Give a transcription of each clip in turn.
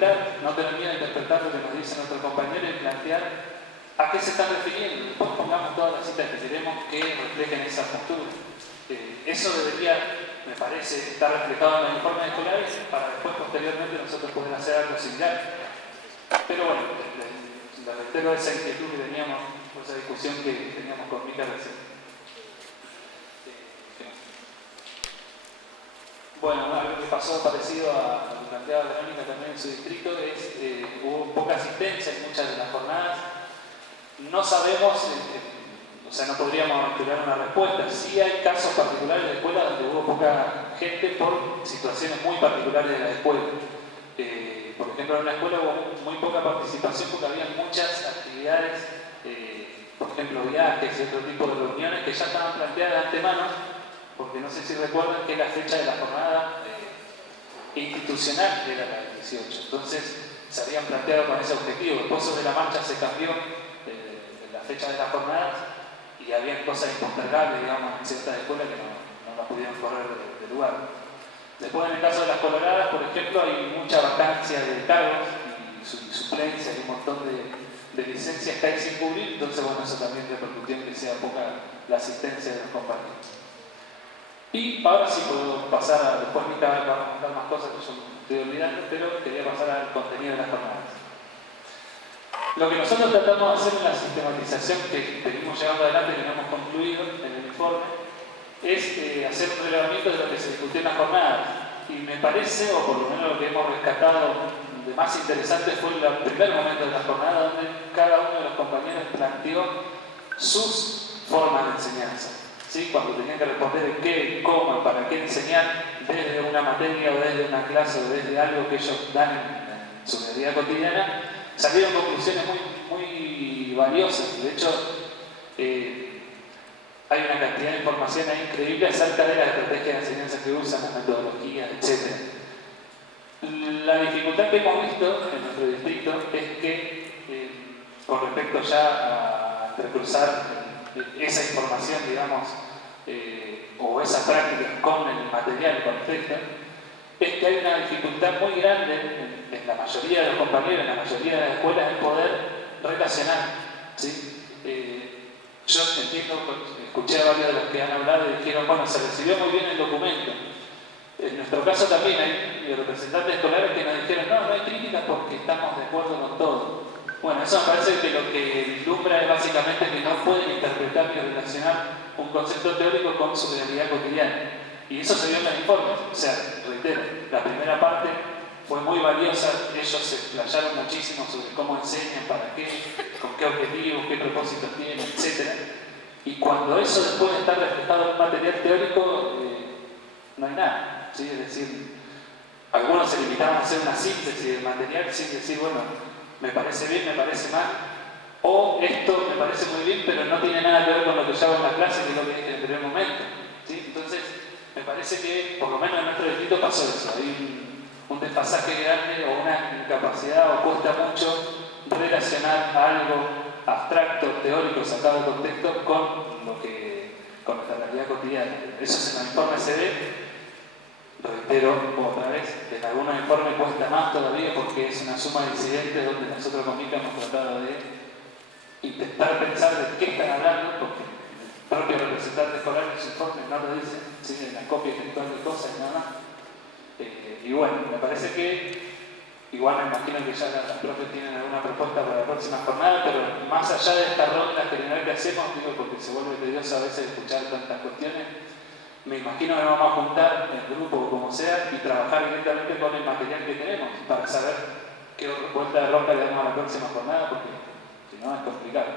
interpretar, no tener miedo de interpretar lo que nos dice nuestro compañero y plantear a qué se están refiriendo. Después pongamos todas las citas que queremos que reflejen esa postura. Eso debería, me parece, estar reflejado en los informes escolares para después, posteriormente, nosotros poder hacer algo similar. Pero bueno, la reitero esa inquietud que teníamos, esa discusión que teníamos con Mica recién. Bueno, algo que pasó parecido a lo que planteaba Verónica también en su distrito es hubo poca asistencia en muchas de las jornadas. No sabemos, o sea, no podríamos esperar una respuesta. Sí hay casos particulares de escuelas donde hubo poca gente por situaciones muy particulares de la escuela. Por ejemplo, en una escuela hubo muy poca participación porque había muchas actividades, por ejemplo, viajes y otro tipo de reuniones que ya estaban planteadas de antemano, porque no sé si recuerdan que la fecha de la jornada institucional era la del 18. Entonces se habían planteado con ese objetivo. Después sobre la marcha se cambió la fecha de las jornadas y había cosas impostergables, digamos, en ciertas escuelas que no la pudieron correr de lugar. Después, en el caso de las coloradas, por ejemplo, hay mucha vacancia de cargos y suplencia, hay un montón de licencias que hay sin cubrir, entonces bueno, eso también repercutió en que sea poca la asistencia de los compañeros. Y ahora sí puedo pasar a, después Mica va a contar más cosas que yo me estoy olvidando, pero quería pasar al contenido de las jornadas. Lo que nosotros tratamos de hacer en la sistematización que venimos llevando adelante, que no hemos concluido en el informe, es hacer un relevamiento de lo que se discutió en las jornadas. Y me parece, o por lo menos lo que hemos rescatado de más interesante, fue el primer momento de la jornada, donde cada uno de los compañeros planteó sus formas de enseñanza. ¿Sí? Cuando tenían que responder de qué, cómo, para qué enseñar desde una materia o desde una clase o desde algo que ellos dan en su realidad cotidiana, salieron conclusiones muy valiosas. De hecho, hay una cantidad de información ahí increíble acerca de las estrategias de enseñanza que usan, las metodologías, etc. La dificultad que hemos visto en nuestro distrito es que, con respecto ya a entrecruzar esa información, digamos, o esas prácticas con el material, con el texto, es que hay una dificultad muy grande en la mayoría de los compañeros, en la mayoría de las escuelas, en poder relacionar. ¿Sí? Yo entiendo, escuché a varios de los que han hablado y dijeron, bueno, se recibió muy bien el documento. En nuestro caso también hay representantes escolares que nos dijeron, no hay críticas porque estamos de acuerdo con todo. Bueno, eso me parece que lo que vislumbra es básicamente que no pueden interpretar ni relacionar un concepto teórico con su realidad cotidiana. Y eso se vio en los informes. O sea, reitero, la primera parte fue muy valiosa, ellos se explayaron muchísimo sobre cómo enseñan, para qué, con qué objetivos, qué propósitos tienen, etc. Y cuando eso después está reflejado en un material teórico, no hay nada. ¿Sí? Es decir, algunos se limitaban a hacer una síntesis del material sin decir, bueno, me parece bien, me parece mal, o esto me parece muy bien, pero no tiene nada que ver con lo que yo hago en la clase, que es lo que dije en el primer momento. ¿Sí? Entonces, me parece que, por lo menos en nuestro distrito pasó eso. Hay un desfasaje grande o una incapacidad o cuesta mucho relacionar algo abstracto, teórico, sacado de contexto con nuestra realidad cotidiana. Eso en el informe se ve. Reitero otra vez, en algunos informes cuesta más todavía porque es una suma de incidentes donde nosotros con Mica hemos tratado de intentar pensar de qué están hablando, porque el propio representante escolar en su informe no lo dice, sigue la copia textual de cosas y nada más. Y bueno, me parece que igual me imagino que ya las profes tienen alguna propuesta para la próxima jornada, pero más allá de esta ronda general que hacemos, digo, porque se vuelve tedioso a veces escuchar tantas cuestiones, me imagino que nos vamos a juntar en grupo o como sea y trabajar directamente con el material que tenemos para saber qué otra vuelta de ronda le damos a la próxima jornada, porque si no es complicado.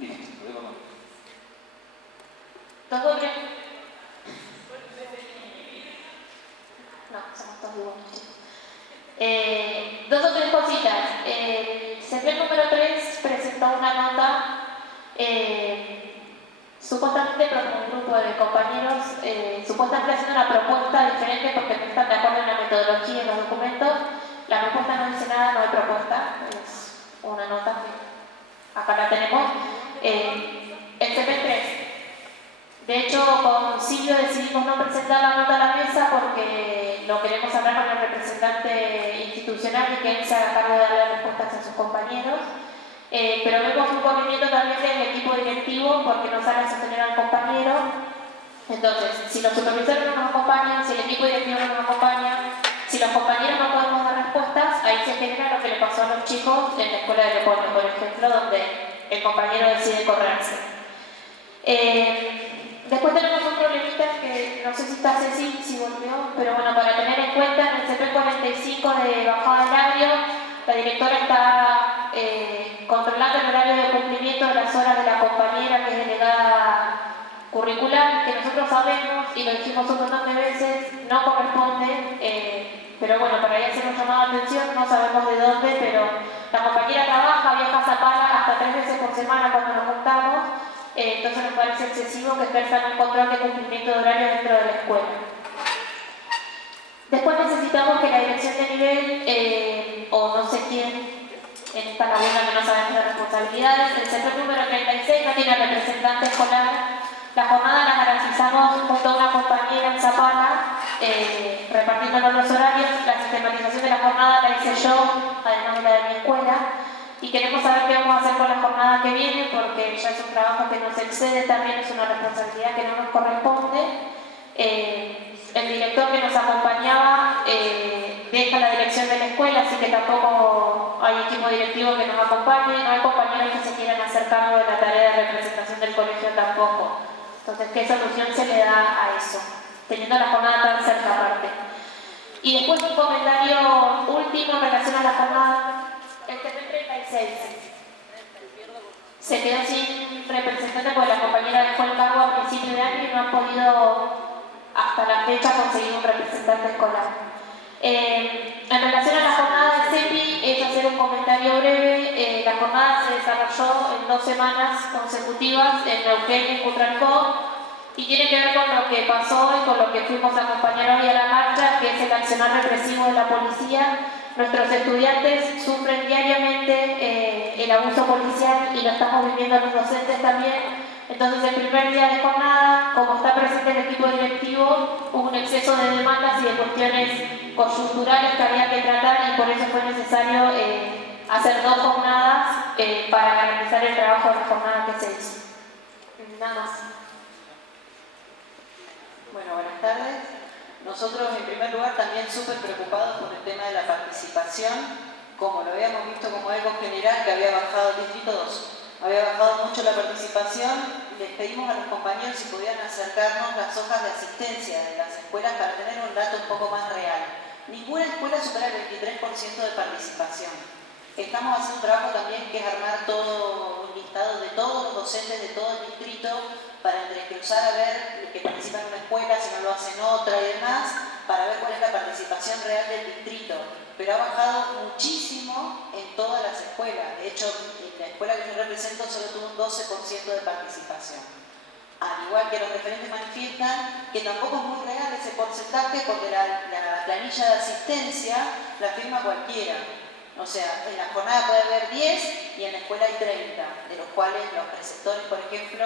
Listo, lo dejo con. ¿Todo bien? No, somos todos iguales. Dos o tres cositas. El CEPEL número 3 presentó una nota supuestamente un grupo de compañeros supuestamente haciendo una propuesta diferente porque no están de acuerdo en la metodología en los documentos. La propuesta no dice nada, no hay propuesta, es una nota que acá la tenemos. El CP3 De hecho, con Silvio decidimos no presentar la nota a la mesa porque lo queremos hablar con el representante institucional y que él se haga cargo de darle respuestas a sus compañeros. Pero vemos un movimiento también del equipo directivo porque no sale a sostener al compañero. Entonces, si los supervisores no nos acompañan, si el equipo directivo no nos acompaña, si los compañeros no podemos dar respuestas, ahí se genera lo que le pasó a los chicos en la escuela de Leopoldo, por ejemplo, donde el compañero decide correrse. Después tenemos un problemita que no sé si está Ceci, si volvió, pero bueno, para tener en cuenta, en el CP45 de bajada del agrio, la directora está controlando el horario de cumplimiento de las horas de la compañera que es delegada curricular, que nosotros sabemos y lo dijimos un montón de veces, no corresponde, pero bueno, para ahí hacer un llamado de atención, no sabemos de dónde, pero la compañera trabaja, viaja a Zapala hasta 3 veces por semana cuando nos juntamos. Entonces nos parece excesivo que ejerzan un control de cumplimiento de horario dentro de la escuela. Después necesitamos que la dirección de nivel, o no sé quién, en esta laguna que no sabemos las responsabilidades, el sector número 36 no tiene representante escolar. La jornada la garantizamos junto a una compañera en Zapala, repartiéndonos los horarios. La sistematización de la jornada la hice yo, además de la de mi escuela. Y queremos saber qué vamos a hacer con la jornada que viene, porque ya es un trabajo que nos excede, también es una responsabilidad que no nos corresponde. El director que nos acompañaba deja la dirección de la escuela, así que tampoco hay equipo directivo que nos acompañe, no hay compañeros que se quieran hacer cargo de la tarea de representación del colegio tampoco. Entonces, ¿qué solución se le da a eso? Teniendo la jornada tan cerca aparte. Y después un comentario último en relación a la jornada. El TP36 se quedó sin representante porque la compañera dejó el cargo a principio de año y no han podido hasta la fecha conseguir un representante escolar. En relación a la jornada de CEPI, es hacer un comentario breve. La jornada se desarrolló en 2 semanas consecutivas en Neuquén y Cutralcó y tiene que ver con lo que pasó y con lo que fuimos a acompañar hoy a la marcha, que es el accionar represivo de la policía. Nuestros estudiantes sufren diariamente el abuso policial y lo estamos viviendo los docentes también. Entonces, el primer día de jornada, como está presente el equipo directivo, hubo un exceso de demandas y de cuestiones coyunturales que había que tratar y por eso fue necesario hacer 2 jornadas para garantizar el trabajo de la jornada que se hizo. Nada más. Bueno, buenas tardes. Nosotros, en primer lugar, también súper preocupados por el tema de la participación, como lo habíamos visto como algo general, que había bajado el Distrito 2. Había bajado mucho la participación. Les pedimos a los compañeros si podían acercarnos las hojas de asistencia de las escuelas para tener un dato un poco más real. Ninguna escuela supera el 23% de participación. Estamos haciendo un trabajo también que es armar todo un listado de todos los docentes de todo el distrito para entrecruzar a ver que participan en una escuela, si no lo hacen otra y demás, para ver cuál es la participación real del distrito. Pero ha bajado muchísimo en todas las escuelas. De hecho, en la escuela que yo represento solo tuvo un 12% de participación. Al igual que los referentes manifiestan que tampoco es muy real ese porcentaje porque la planilla de asistencia la firma cualquiera. O sea, en la jornada puede haber 10 y en la escuela hay 30, de los cuales los preceptores, por ejemplo,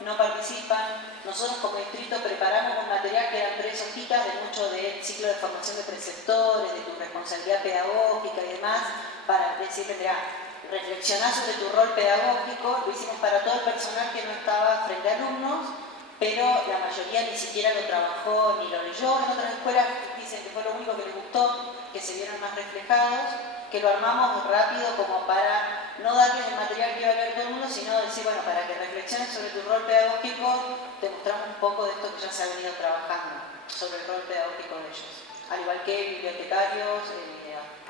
no participan. Nosotros como distrito preparamos un material que eran 3 hojitas de mucho del ciclo de formación de preceptores, de tu responsabilidad pedagógica y demás, para decirle, mira, reflexionar sobre tu rol pedagógico. Lo hicimos para todo el personal que no estaba frente a alumnos, pero la mayoría ni siquiera lo trabajó ni lo leyó. En otras escuelas dicen que fue lo único que les gustó, que se vieron más reflejados, que lo armamos rápido como para no darles el material que iba a leer todo el mundo, sino decir, bueno, para que reflexiones sobre tu rol pedagógico, te mostramos un poco de esto que ya se ha venido trabajando, sobre el rol pedagógico de ellos. Al igual que bibliotecarios,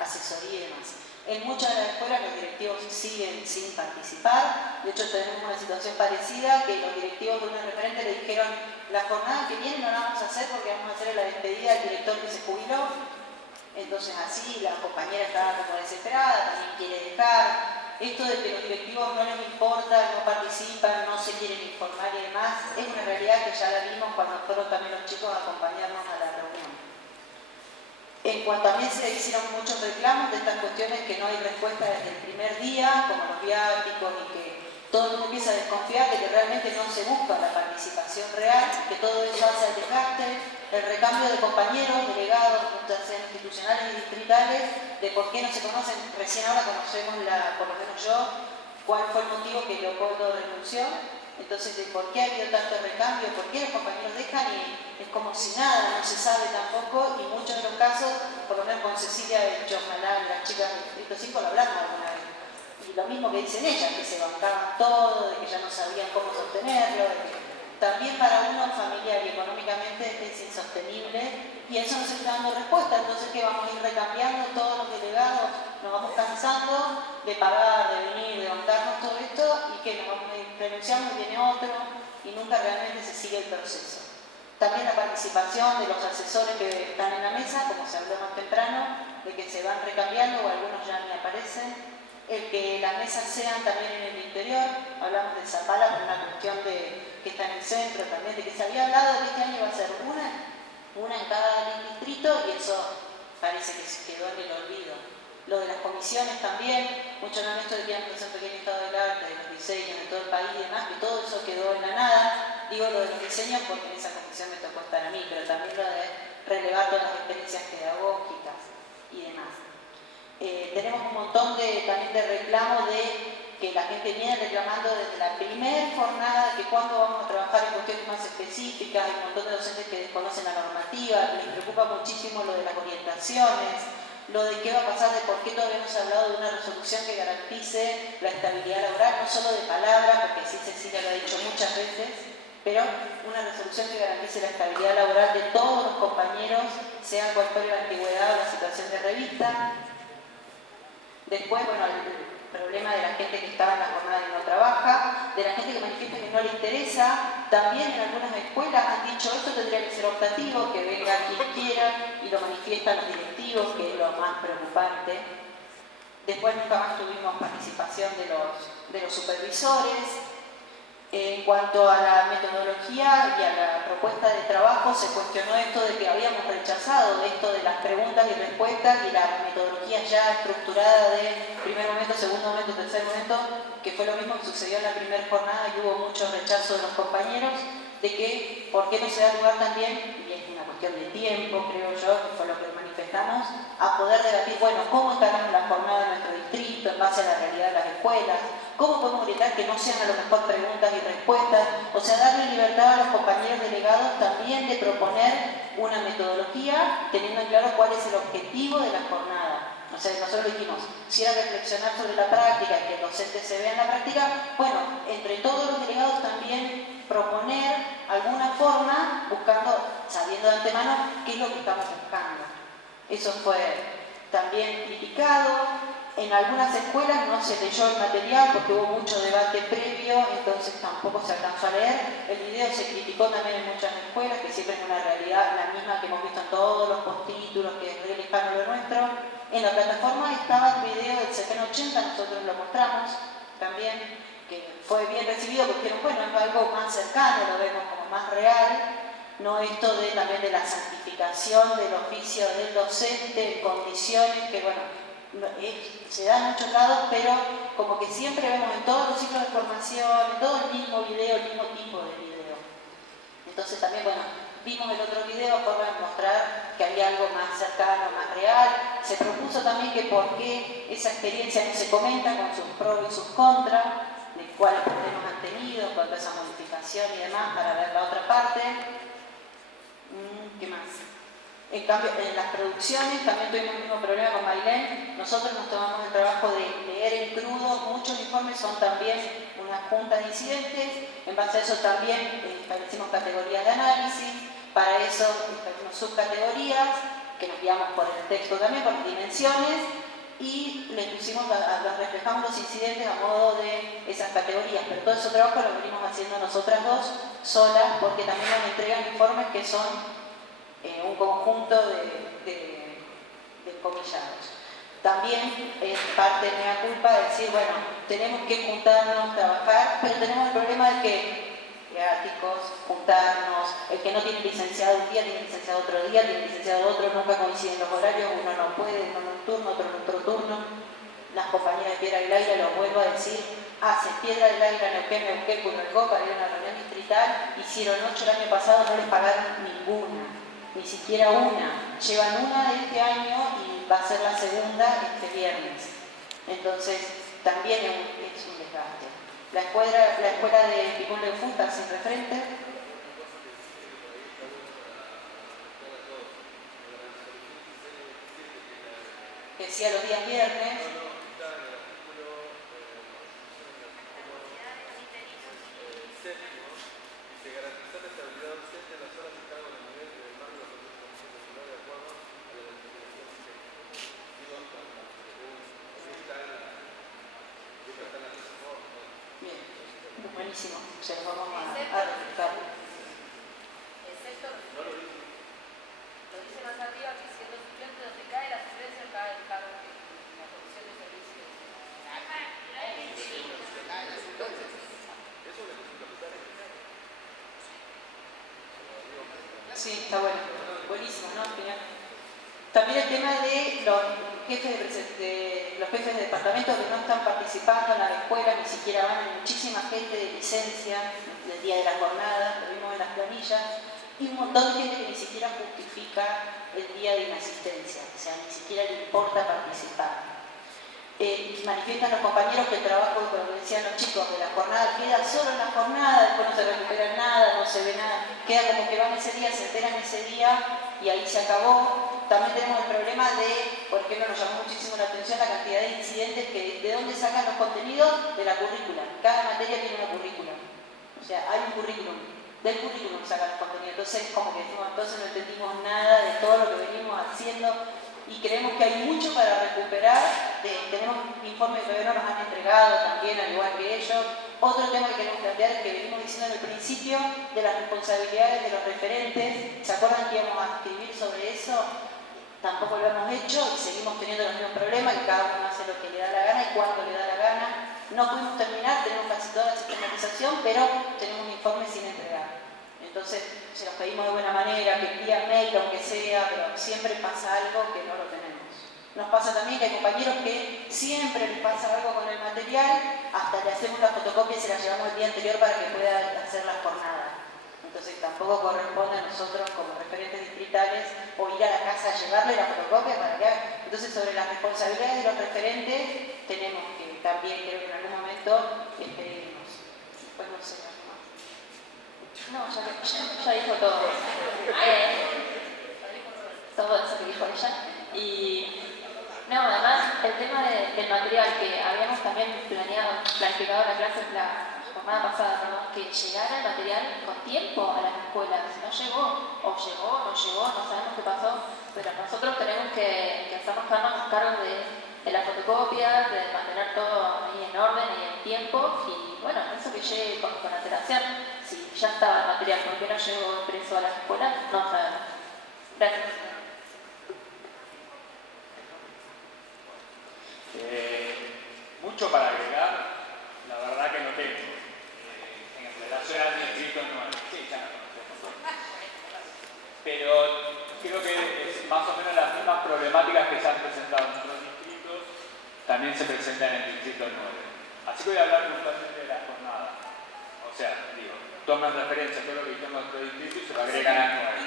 asesoría y demás. En muchas de las escuelas los directivos siguen sin participar. De hecho, tenemos una situación parecida, que los directivos de un referente le dijeron, la jornada que viene no la vamos a hacer porque vamos a hacer la despedida del director que se jubiló. Entonces así la compañera estaba como desesperada, también quiere dejar. Esto de que los directivos no les importa, no participan, no se quieren informar y demás, es una realidad que ya la vimos cuando fueron también los chicos a acompañarnos a la reunión. En cuanto también se hicieron muchos reclamos de estas cuestiones que no hay respuesta desde el primer día, como los viáticos y que todo el mundo empieza a desconfiar de que realmente no se busca la participación real, que todo eso hace el desgaste, el recambio de compañeros, delegados, ya sean institucionales y distritales, de por qué no se conocen. Recién ahora conocemos, por lo menos yo, cuál fue el motivo que Leopoldo renunció. Entonces, de por qué ha habido tanto recambio, por qué los compañeros dejan y es como si nada, no se sabe tampoco, y muchos de los casos, por lo menos con Cecilia Chojalán, las chicas de Distrito 5 lo hablamos alguna vez. Y lo mismo que dicen ellas, que se bancaban todo, de que ya no sabían cómo sostenerlo, de que también para uno familiar y económicamente es insostenible, y eso no se está dando respuesta. Entonces, que vamos a ir recambiando todos los delegados, nos vamos cansando de pagar, de venir, de bancarnos todo esto, y que nos vamos a ir renunciando y viene otro, y nunca realmente se sigue el proceso. También la participación de los asesores que están en la mesa, como se habló más temprano, de que se van recambiando o algunos ya ni aparecen. El que las mesas sean también en el interior, hablamos de Zapala por una cuestión de que está en el centro también, de que se había hablado de que este año iba a ser una en cada distrito, y eso parece que se quedó en el olvido. Lo de las comisiones también, muchos no han hecho de que antes un pequeño estado del arte, de los diseños de todo el país y demás, que todo eso quedó en la nada. Digo lo de los diseños porque en esa comisión me tocó estar a mí, pero también lo de relevar todas las experiencias pedagógicas y demás. Tenemos un montón también de reclamos de que la gente viene reclamando desde la primera jornada de que cuándo vamos a trabajar en cuestiones más específicas. Hay un montón de docentes que desconocen la normativa, que les preocupa muchísimo lo de las orientaciones, lo de qué va a pasar, de por qué todavía no se ha hablado de una resolución que garantice la estabilidad laboral, no solo de palabra, porque sí Cecilia lo ha dicho muchas veces, pero una resolución que garantice la estabilidad laboral de todos los compañeros, sea cual fuere la antigüedad o la situación de revista. Después, bueno, el problema de la gente que está en la jornada y no trabaja, de la gente que manifiesta que no le interesa. También en algunas escuelas han dicho esto tendría que ser optativo, que venga quien quiera, y lo manifiestan los directivos, que es lo más preocupante. Después nunca más tuvimos participación de los supervisores. En cuanto a la metodología y a la propuesta de trabajo, se cuestionó esto de que habíamos rechazado esto de las preguntas y respuestas y la metodología ya estructurada de primer momento, segundo momento, tercer momento, que fue lo mismo que sucedió en la primera jornada y hubo mucho rechazo de los compañeros, de que por qué no se da lugar también, y es una cuestión de tiempo, creo yo, que fue lo que manifestamos, a poder debatir, bueno, cómo encaramos la jornada de nuestro distrito en base a la realidad de las escuelas, cómo podemos evitar que no sean a lo mejor preguntas y respuestas, o sea, darle libertad a los compañeros delegados también de proponer una metodología, teniendo en claro cuál es el objetivo de la jornada. O sea, nosotros dijimos, si era reflexionar sobre la práctica, que el docente se vea en la práctica, bueno, entre todos los delegados también proponer alguna forma, buscando, sabiendo de antemano qué es lo que estamos buscando. Eso fue también criticado. En algunas escuelas no se leyó el material porque hubo mucho debate previo, entonces tampoco se alcanzó a leer. El video se criticó también en muchas escuelas, que siempre es una realidad la misma que hemos visto en todos los postítulos, que es re lejano lo nuestro. En la plataforma estaba el video del CPN 80, nosotros lo mostramos también, que fue bien recibido porque dijeron, bueno, es algo más cercano, lo vemos como más real. No esto también de la santificación del oficio del docente en condiciones que, bueno, se da en muchos lados, pero como que siempre vemos en todos los ciclos de formación, en todo el mismo video, el mismo tipo de video. Entonces también, bueno, vimos el otro video por mostrar que había algo más cercano, más real. Se propuso también que por qué esa experiencia no se comenta con sus pros y sus contras, de cuáles problemas han tenido, cuánto esa modificación y demás, para ver la otra parte. ¿Qué más? En cambio, en las producciones también tuvimos el mismo problema con Mailén. Nosotros nos tomamos el trabajo de leer en crudo. Muchos informes son también una junta de incidentes. En base a eso también establecimos categorías de análisis. Para eso establecimos subcategorías, que nos guiamos por el texto también, por las dimensiones. Y les pusimos, reflejamos los incidentes a modo de esas categorías. Pero todo ese trabajo lo venimos haciendo nosotras dos, solas, porque también nos entregan informes que son un conjunto de comillados. También es parte de la culpa de decir, bueno, tenemos que juntarnos, trabajar, pero tenemos el problema de que áticos, juntarnos, el que no tiene licenciado un día, tiene licenciado otro día, tiene licenciado otro, nunca coinciden los horarios, uno no puede, uno en un turno, otro en otro turno. Las compañeras de Piedra del Aire, lo vuelvo a decir, hacen Piedra del Águila, Neuquén, Neuquén, Curralcó para ir a una reunión distrital, hicieron 8 el año pasado, no les pagaron ninguna, ni siquiera una. Llevan una de este año y va a ser la segunda este viernes. Entonces, también es un desgaste. La escuela de Picún de Fusta sin referente. Que decía los días viernes. Bien, buenísimo, se los vamos a reflejar. Lo dice más arriba que siendo suplente donde cae la suplencia cae el cargo en la comisión de servicios. Sí, está bueno. Buenísimo, ¿no? Genial. También el tema de los jefes de departamento que no están participando en la escuela, ni siquiera van, hay muchísima gente de licencia del día de la jornada, lo vimos en las planillas, y un montón de gente que ni siquiera justifica el día de inasistencia, o sea, ni siquiera le importa participar. Manifiestan los compañeros que el trabajo, como decían los chicos, de la jornada queda solo en la jornada, después no se recupera nada, no se ve nada, queda como que van ese día, se enteran ese día y ahí se acabó. También tenemos el problema de, por ejemplo, nos llamó muchísimo la atención la cantidad de incidentes que de dónde sacan los contenidos de la currícula. Cada materia tiene una currícula, o sea, hay un currículum, del currículum sacan los contenidos. Entonces, como que decimos, entonces no entendimos nada de todo lo que venimos haciendo. Y creemos que hay mucho para recuperar. Tenemos informes que todavía no nos han entregado también, al igual que ellos. Otro tema que queremos plantear es que venimos diciendo en el principio de las responsabilidades de los referentes. ¿Se acuerdan que íbamos a escribir sobre eso? Tampoco lo hemos hecho y seguimos teniendo los mismos problemas, que cada uno hace lo que le da la gana y cuando le da la gana. No pudimos terminar, tenemos casi toda la sistematización, pero tenemos un informe sin entregar. Entonces, se los pedimos de buena manera, que vía mail, aunque sea, pero siempre pasa algo que no lo tenemos. Nos pasa también que hay compañeros que siempre les pasa algo con el material, hasta le hacemos la fotocopia y se la llevamos el día anterior para que pueda hacer la jornada. Entonces, tampoco corresponde a nosotros como referentes distritales o ir a la casa a llevarle la fotocopia para que haga. Entonces, sobre las responsabilidades de los referentes, tenemos que también, creo que en algún momento, pedirnos. Después no sé. No, ya dijo todo. Todo eso que dijo ella. Y no, además el tema del material que habíamos también planificado la clase la jornada pasada, ¿no? Que llegara el material con tiempo a las escuelas. No llegó, o llegó, no llegó, no sabemos qué pasó, pero nosotros tenemos que hacernos cargo de las fotocopias, de mantener todo ahí en orden y en tiempo, y bueno, eso que llegue con antelación. Si ya estaba el material, ¿por qué no llegó impreso a las escuelas? No sabemos. Gracias. Mucho para agregar, la verdad que no tengo. En relación al distrito no, sí, ya no conocemos. Pero creo que es más o menos las mismas problemáticas que se han presentado en otros distritos, también se presentan en el distrito 9. Así que voy a hablar puntualmente de la jornada. O sea, digo, toman referencia a todo lo que hicimos en otro distrito y se lo agregan a 9.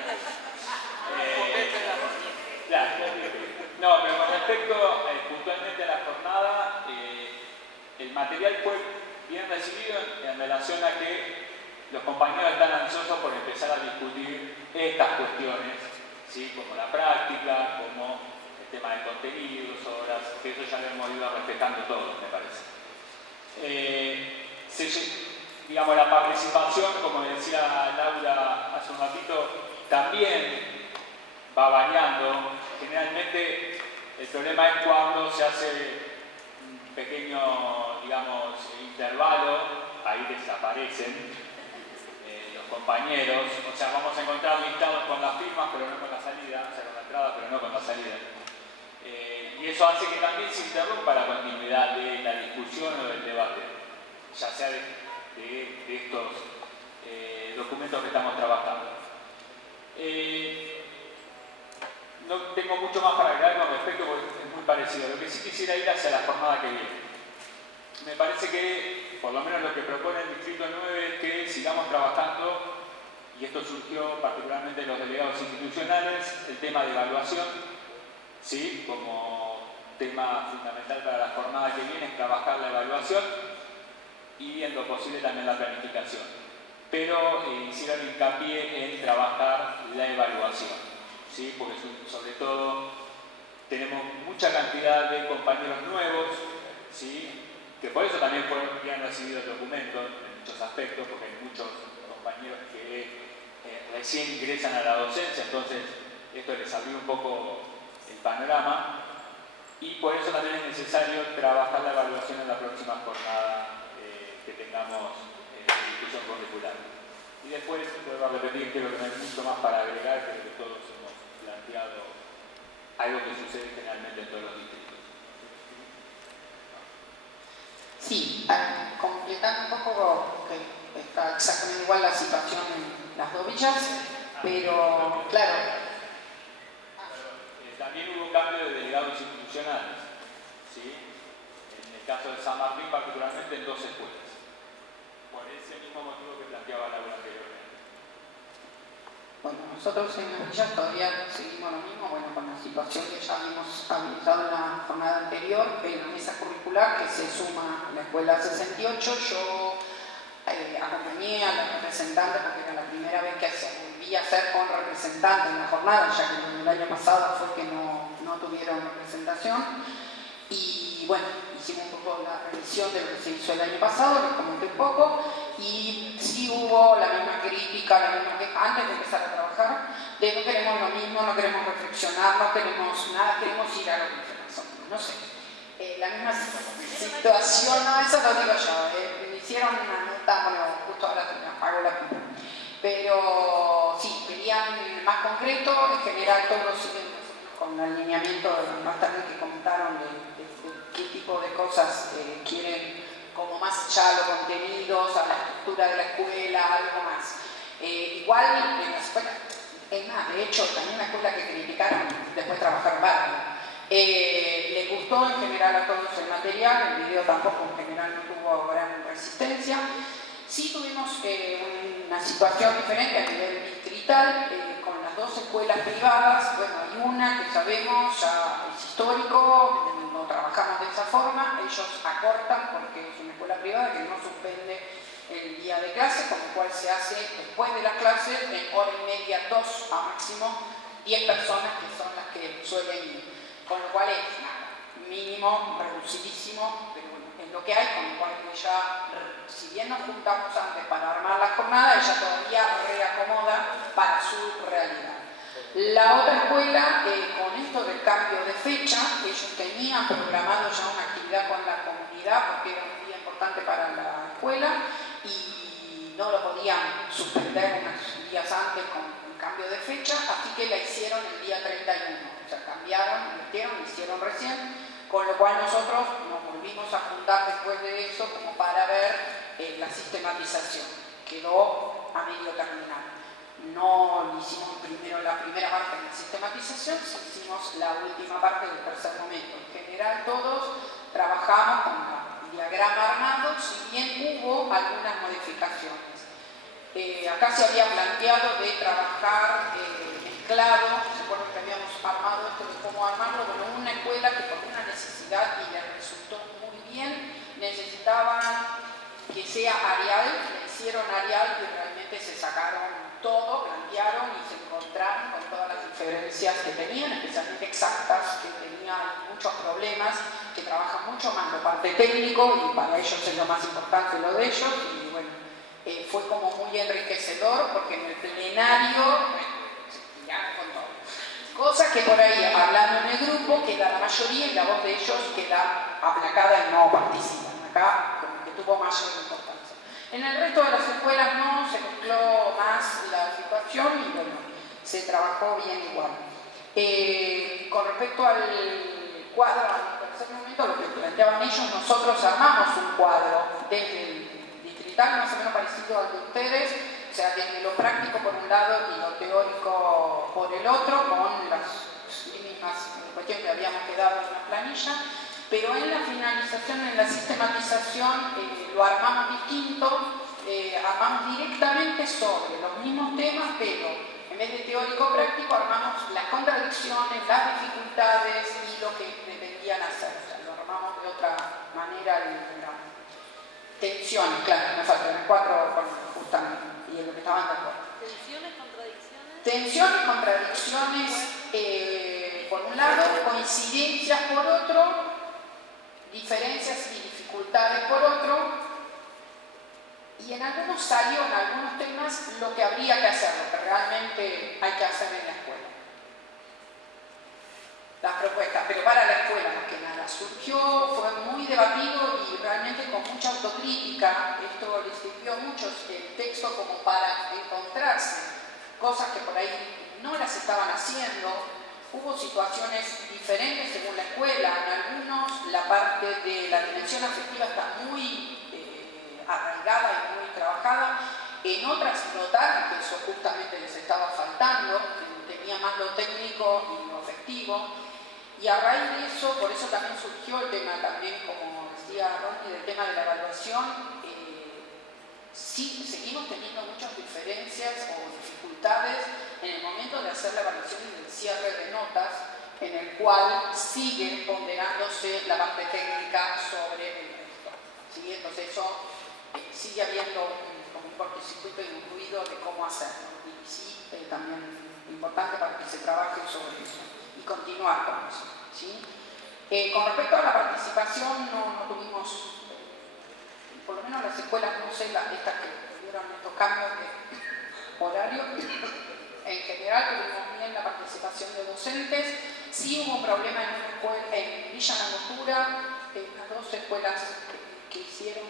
No, pero con respecto puntualmente a la jornada, el material fue bien recibido en relación a que los compañeros están ansiosos por empezar a discutir estas cuestiones, ¿sí? Como la práctica, como el tema de contenidos, obras, que eso ya lo hemos ido respetando todos, me parece. Digamos, la participación, como decía Laura hace un ratito, también va variando. Generalmente el problema es cuando se hace un pequeño, digamos, intervalo, ahí desaparecen los compañeros, o sea, vamos a encontrar listados con las firmas pero no con la salida, o sea, con la entrada pero no con la salida. Y eso hace que también se interrumpa la continuidad de la discusión o del debate, ya sea de estos documentos que estamos trabajando. No tengo mucho más para agregar con respecto porque es muy parecido. Lo que sí quisiera ir hacia la jornada que viene. me parece que, por lo menos lo que propone el Distrito 9 es que sigamos trabajando, y esto surgió particularmente en los delegados institucionales, el tema de evaluación, ¿sí? Como tema fundamental para la jornada que viene es trabajar la evaluación y en lo posible también la planificación. Pero hicieron hincapié en trabajar la evaluación, ¿sí? Porque sobre todo tenemos mucha cantidad de compañeros nuevos, ¿sí? Que por eso también han recibido el documento en muchos aspectos, porque hay muchos compañeros que recién ingresan a la docencia, entonces esto les abrió un poco el panorama, y por eso también es necesario trabajar la evaluación en la próxima jornada que tengamos de discusión curricular. Y después, vuelvo a repetir, creo que no hay mucho más para agregar, creo que todos hemos planteado algo que sucede generalmente en todos los distritos. Sí, completando un poco que está exactamente igual la situación en las dos villas, pero claro. También hubo un cambio de delegados institucionales, ¿sí? En el caso de San Martín, particularmente en 2 escuelas, por ese mismo motivo que planteaba Laura anteriormente. Bueno, nosotros en las villas todavía seguimos lo mismo, bueno, con la situación que ya habíamos habilitado en la jornada anterior, en la mesa curricular que se suma a la escuela 68, yo acompañé a la representante porque era la primera vez que se volvía a hacer con representante en la jornada, ya que el año pasado fue que no tuvieron representación. Y bueno, hicimos un poco la revisión de lo que se hizo el año pasado, les comenté un poco, y sí hubo la misma crítica, la misma queja antes de empezar a trabajar, de no queremos lo mismo, no queremos reflexionar, no queremos nada, queremos ir a lo que no sé. La misma situación, no, eso lo digo yo, me hicieron una nota, bueno, justo ahora me apago la pipa, pero sí, querían más concreto, en general todos siguen con el alineamiento más tarde que comentaron de qué tipo de cosas quieren, como más allá los contenidos, a la estructura de la escuela, algo más. Igual en la escuela, es más, de hecho, también la escuela que criticaron, después trabajaron bárbaro. Les gustó en general a todos el material, el video tampoco en general no tuvo gran resistencia. Sí tuvimos una situación diferente a nivel distrital, con las 2 escuelas privadas. Bueno, hay una que sabemos, ya es histórico, no trabajamos de esa forma, ellos acortan porque es una escuela privada que no suspende el día de clase, con lo cual se hace después de las clases, en hora y media, 2 a máximo 10 personas que son las que suelen ir, con lo cual es nada, mínimo, reducidísimo, pero bueno, es lo que hay, con lo cual ella, si bien nos juntamos antes para armar la jornada, ella todavía reacomoda para su realidad. La otra escuela, con esto del cambio de fecha, ellos tenían programado ya una actividad con la comunidad porque era un día importante para la escuela y no lo podían suspender unos días antes con el cambio de fecha, así que la hicieron el día 31. O sea, cambiaron, invirtieron, lo hicieron recién, con lo cual nosotros nos volvimos a juntar después de eso como para ver la sistematización. Quedó a medio terminar. No hicimos primero la primera parte de la sistematización, hicimos la última parte del tercer momento. En general todos trabajamos con el diagrama armado, si bien hubo algunas modificaciones. Acá se había planteado de trabajar mezclado, se acuerdan que habíamos armado esto de cómo armarlo, bueno, una escuela que por una necesidad y les resultó muy bien, necesitaban que sea Arial, le hicieron Arial y realmente se sacaron todo, plantearon y se encontraron con todas las diferencias que tenían, especialmente exactas, que tenían muchos problemas, que trabajan mucho más la parte técnico y para ellos es lo más importante lo de ellos, y bueno, fue como muy enriquecedor porque en el plenario se tiraron con todo. Cosa que por ahí, hablando en el grupo, queda la mayoría y la voz de ellos queda aplacada y no participan. Acá como que tuvo mayor importancia. En el resto de las escuelas no, se mezcló más la situación y bueno, se trabajó bien igual. Con respecto al cuadro, al tercer momento, lo que planteaban ellos, nosotros armamos un cuadro desde el distrital más o menos parecido al de ustedes, o sea, desde lo práctico por un lado y lo teórico por el otro, con las mismas cuestiones que habíamos quedado en la planilla. pero en la finalización, en la sistematización, lo armamos distinto, armamos directamente sobre los mismos temas, pero en vez de teórico-práctico armamos las contradicciones, las dificultades y lo que pretendían hacer. O sea, lo armamos de otra manera, digamos. Tensiones, claro, me faltan 4 justamente, y es lo que estaban de acuerdo. Tensiones, contradicciones. Tensiones, contradicciones, por un lado, coincidencias por otro, diferencias y dificultades por otro, y en algunos salió, en algunos temas, lo que habría que hacer, lo que realmente hay que hacer en la escuela. Las propuestas, pero para la escuela más que nada. Surgió, fue muy debatido y realmente con mucha autocrítica. Esto les sirvió mucho el texto como para encontrarse cosas que por ahí no las estaban haciendo. Hubo situaciones diferentes según la escuela. En algunos la parte de la dimensión afectiva está muy arraigada y muy trabajada. En otras notaron que eso justamente les estaba faltando, que tenía más lo técnico y lo afectivo. Y a raíz de eso, por eso también surgió el tema también, como decía Ronnie, del tema de la evaluación. Sí, seguimos teniendo muchas diferencias o dificultades en el momento de hacer la evaluación y del cierre de notas, en el cual sigue ponderándose la parte técnica sobre el resto. ¿Sí? Entonces eso sigue habiendo como un cortocircuito y un ruido de cómo hacerlo. Y sí, también importante para que se trabaje sobre eso y continuar con eso. ¿Sí? Con respecto a la participación, no tuvimos, por lo menos las escuelas, no sé, estas que tuvieron estos cambios de horario, en general tuvimos bien la participación de docentes. Sí hubo un problema en una escuela, en Villa Langostura, en las 2 escuelas que hicieron,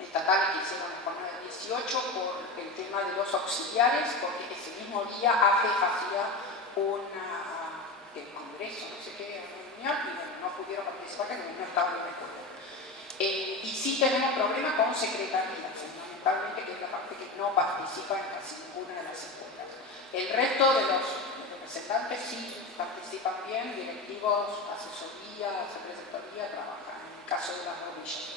estatales que hicieron la jornada de 18, por el tema de los auxiliares, porque ese mismo día AFE hacía un congreso, no sé qué, reunión, y bueno, no pudieron participar porque no estaban en la escuela. Y sí tenemos problemas con secretaría, fundamentalmente, que es la parte que no participa en casi ninguna de las escuelas. El resto de los representantes sí participan bien, directivos, asesoría, secretaría, trabajan en el caso de las rodillas.